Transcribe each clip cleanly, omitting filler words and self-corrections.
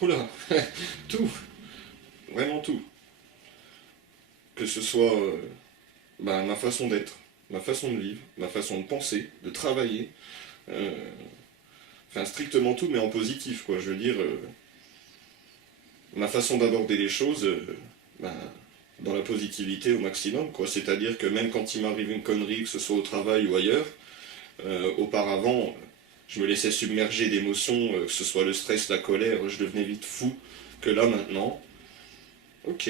Oula, tout, vraiment tout. Que ce soit ma façon d'être, ma façon de vivre, ma façon de penser, de travailler, euh, enfin strictement tout, mais en positif, quoi. Je veux dire, ma façon d'aborder les choses, ben, dans la positivité au maximum, quoi. C'est-à-dire que même quand il m'arrive une connerie, que ce soit au travail ou ailleurs, auparavant, je me laissais submerger d'émotions, que ce soit le stress, la colère, je devenais vite fou. Que là maintenant, ok,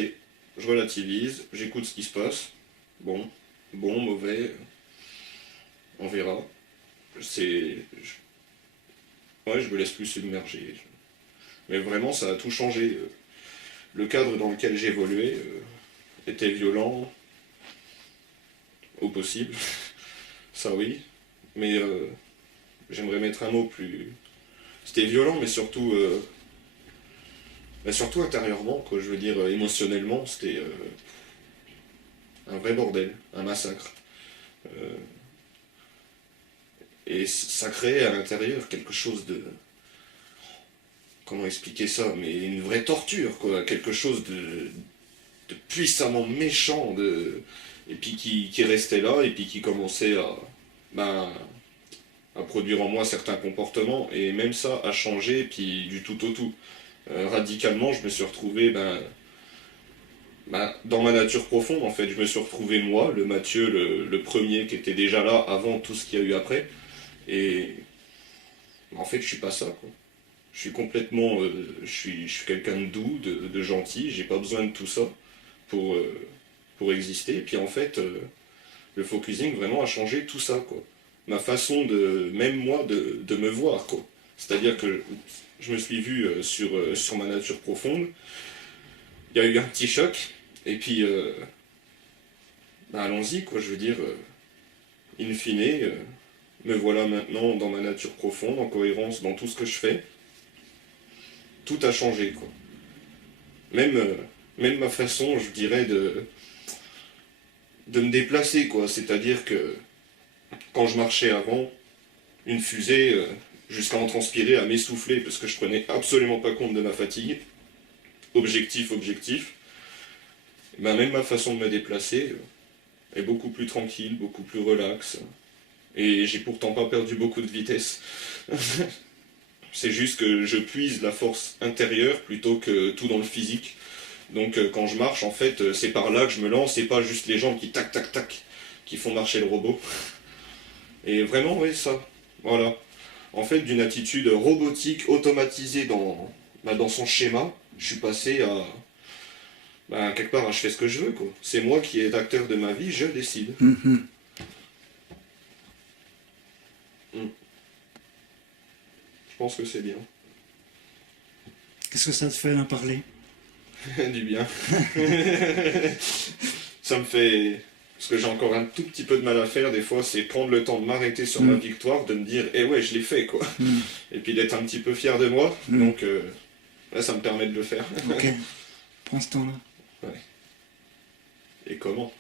je relativise, j'écoute ce qui se passe. Bon, bon, mauvais, on verra. C'est, ouais, je me laisse plus submerger. Mais vraiment, ça a tout changé. Le cadre dans lequel j'évoluais était violent, au possible, ça oui. Mais j'aimerais mettre un mot plus. C'était violent, mais surtout intérieurement, quoi. Je veux dire, émotionnellement, c'était un vrai bordel, un massacre. Euh, et ça créait à l'intérieur quelque chose de. Comment expliquer ça? Mais une vraie torture, quoi. Quelque chose de puissamment méchant, et puis qui restait là, et puis qui commençait ben, à produire en moi certains comportements, et même ça a changé, puis du tout au tout. Radicalement, je me suis retrouvé dans ma nature profonde, en fait. Je me suis retrouvé moi, le Mathieu, le premier qui était déjà là avant tout ce qu'il y a eu après. Et en fait, je suis pas ça, quoi. Je suis complètement. Je suis quelqu'un de doux, de gentil, j'ai pas besoin de tout ça pour, pour exister. Et puis en fait, le focusing vraiment a changé tout ça, quoi. Ma façon de, même moi, de me voir, quoi. C'est-à-dire que je me suis vu sur ma nature profonde. Il y a eu un petit choc, et puis allons-y, quoi. Je veux dire, in fine, me voilà maintenant dans ma nature profonde, en cohérence dans tout ce que je fais. Tout a changé, quoi. Même, même ma façon, je dirais, de me déplacer, quoi. C'est-à-dire que quand je marchais avant, une fusée, jusqu'à en transpirer, à m'essouffler, parce que je prenais absolument pas compte de ma fatigue. Objectif, objectif. Ben, même ma façon de me déplacer est beaucoup plus tranquille, beaucoup plus relax. Et j'ai pourtant pas perdu beaucoup de vitesse. C'est juste que je puise la force intérieure plutôt que tout dans le physique. Donc quand je marche, en fait, c'est par là que je me lance, et pas juste les jambes qui tac tac tac, qui font marcher le robot. Et vraiment, oui, ça. Voilà. En fait, d'une attitude robotique, automatisée dans son schéma, je suis passé à. Quelque part, je fais ce que je veux, quoi. C'est moi qui est acteur de ma vie, je décide. Mhm. Mm. Je pense que c'est bien. Qu'est-ce que ça te fait d'en parler? Du bien. Ça me fait. Ce que j'ai encore un tout petit peu de mal à faire, des fois, c'est prendre le temps de m'arrêter sur ma Mm. victoire, de me dire, eh ouais, je l'ai fait, quoi. Mm. Et puis d'être un petit peu fier de moi. Mm. Donc, là, ça me permet de le faire. Ok, prends ce temps-là. Ouais. Et comment?